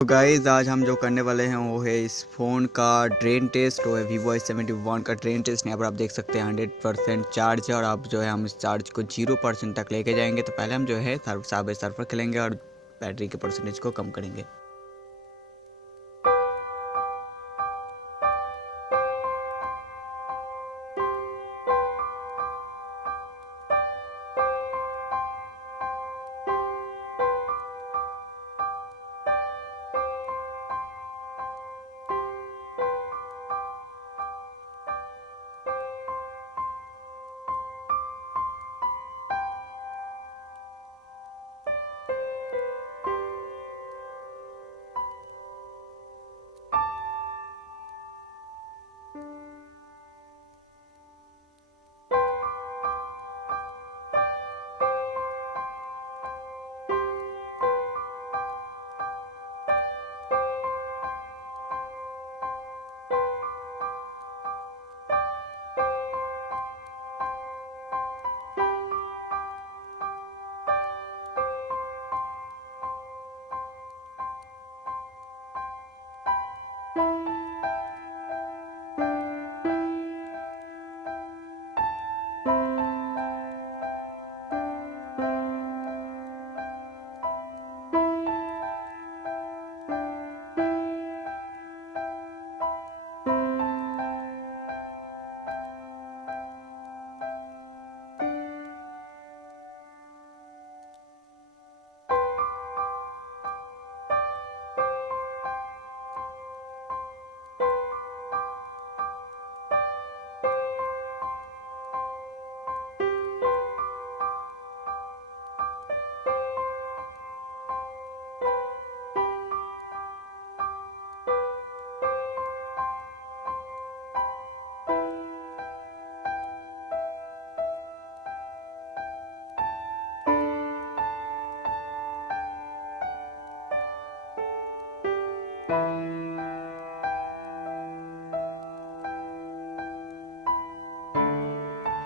तो गाइज़ आज हम जो करने वाले हैं वो है इस फ़ोन का ड्रेन टेस्ट। वो है Vivo Y71 का ड्रेन टेस्ट। यहाँ पर आप देख सकते हैं 100% चार्ज है और अब जो है हम इस चार्ज को 0% तक लेके जाएंगे। तो पहले हम जो है सर्वर खेलेंगे और बैटरी के परसेंटेज को कम करेंगे।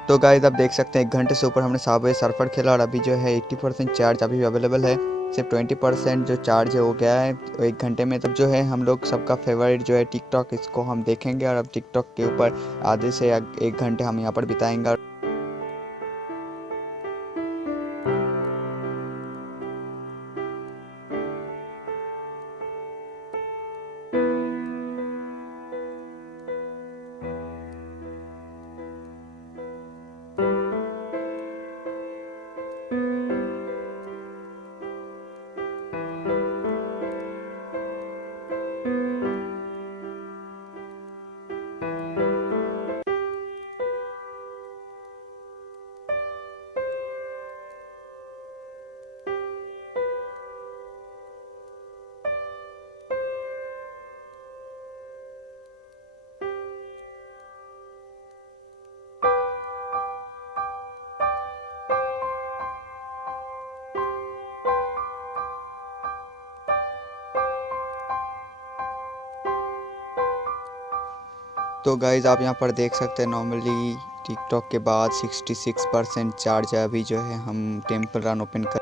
तो गाइस आप देख सकते हैं 1 घंटे से ऊपर हमने साबवे सर्फर खेला और अभी जो है 80% चार्ज अभी भी अवेलेबल है। सिर्फ 20% जो चार्ज है वो गया है 1 घंटे में। तब जो है हम लोग सबका फेवरेट जो है टिकटॉक, इसको हम देखेंगे और अब टिकटॉक के ऊपर आधे से 1 घंटे हम यहाँ पर बिताएंगे। तो गाइज़ आप यहाँ पर देख सकते हैं नॉर्मली टिकटॉक के बाद 66% चार्ज है। अभी जो है हम टेम्पल रन ओपन कर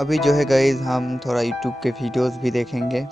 अभी जो है गाइस हम थोड़ा यूट्यूब के वीडियोस भी देखेंगे।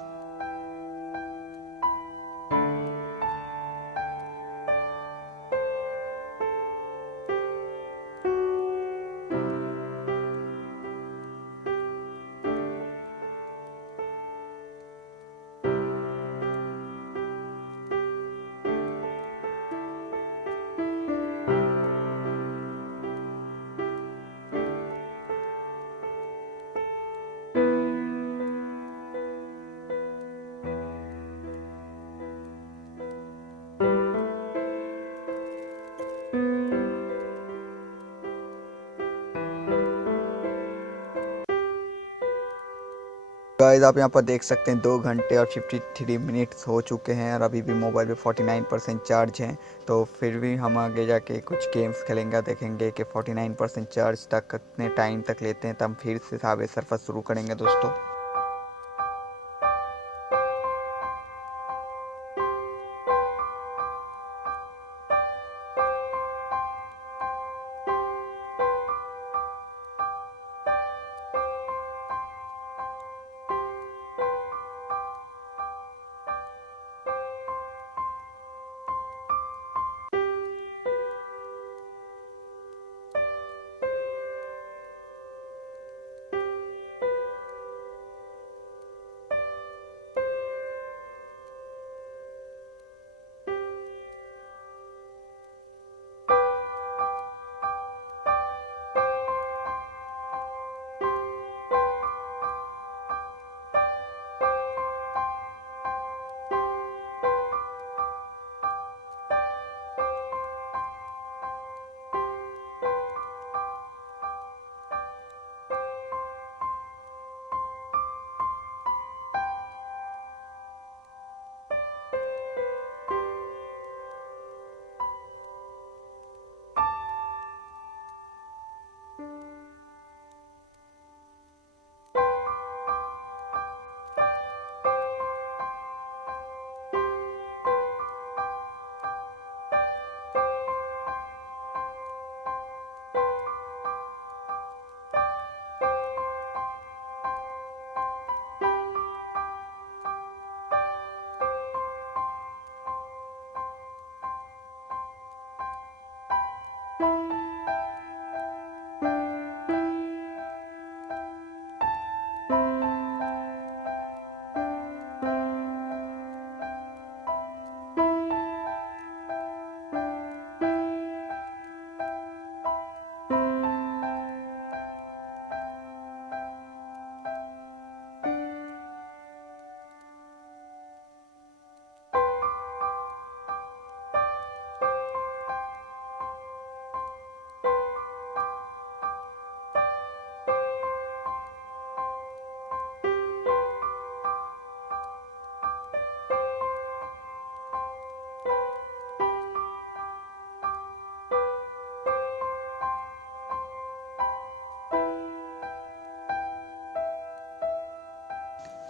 गाइस आप यहाँ पर देख सकते हैं 2 घंटे और 53 मिनट्स हो चुके हैं और अभी भी मोबाइल पे 49% चार्ज है। तो फिर भी हम आगे जाके कुछ गेम्स खेलेंगे, देखेंगे कि 49% चार्ज तक कितने टाइम तक लेते हैं, तब फिर से साबे सर्फर शुरू करेंगे दोस्तों।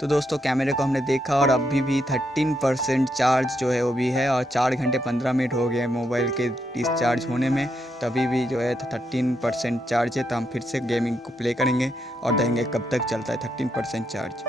तो दोस्तों कैमरे को हमने देखा और अभी भी 13% चार्ज जो है वो भी है और 4 घंटे 15 मिनट हो गए मोबाइल के डिस्चार्ज होने में। तभी भी जो है 13% चार्ज है। तो हम फिर से गेमिंग को प्ले करेंगे और देखेंगे कब तक चलता है 13% चार्ज।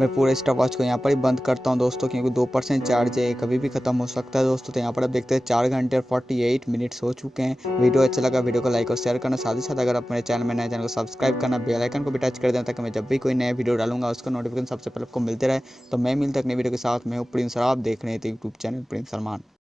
मैं पूरे स्टॉप वॉच को यहाँ पर ही बंद करता हूँ दोस्तों, क्योंकि 2% चार्ज है, कभी भी खत्म हो सकता है दोस्तों। तो यहाँ पर आप देखते हैं 4 घंटे और 48 मिनट्स हो चुके हैं। वीडियो अच्छा लगा वीडियो को लाइक और शेयर करना, साथ ही साथ अगर आप मेरे चैनल में नए चैनल को सब्सक्राइब करना, बेल आइकन को भी टच कर देना, ताकि मैं जब भी कोई नया वीडियो डालूंगा उसका नोटिफिकेशन सबसे पहले आपको मिलते रहे। तो मैं मिलता हूं नई वीडियो के साथ। मैं हूं प्रिंस और आप देख रहे थे यूट्यूब चैनल प्रिंस सलमान।